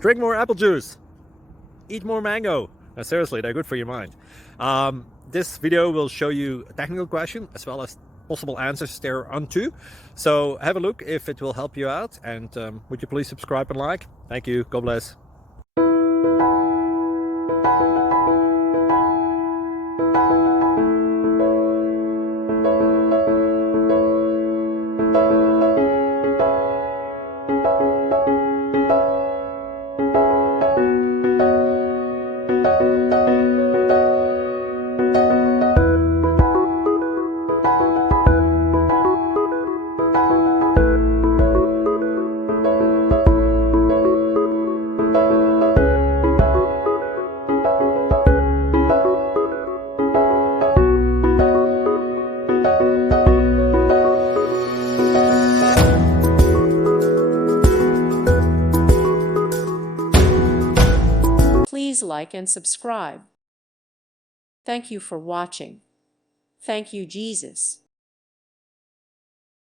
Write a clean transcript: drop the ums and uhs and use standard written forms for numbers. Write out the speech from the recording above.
Drink more apple juice. Eat more mango. No, seriously, they're good for your mind. This video will show you a technical question as well as possible answers thereunto. So have a look if it will help you out, and would you please subscribe and like? Thank you. God bless. Please like and subscribe. Thank you for watching. Thank you, Jesus.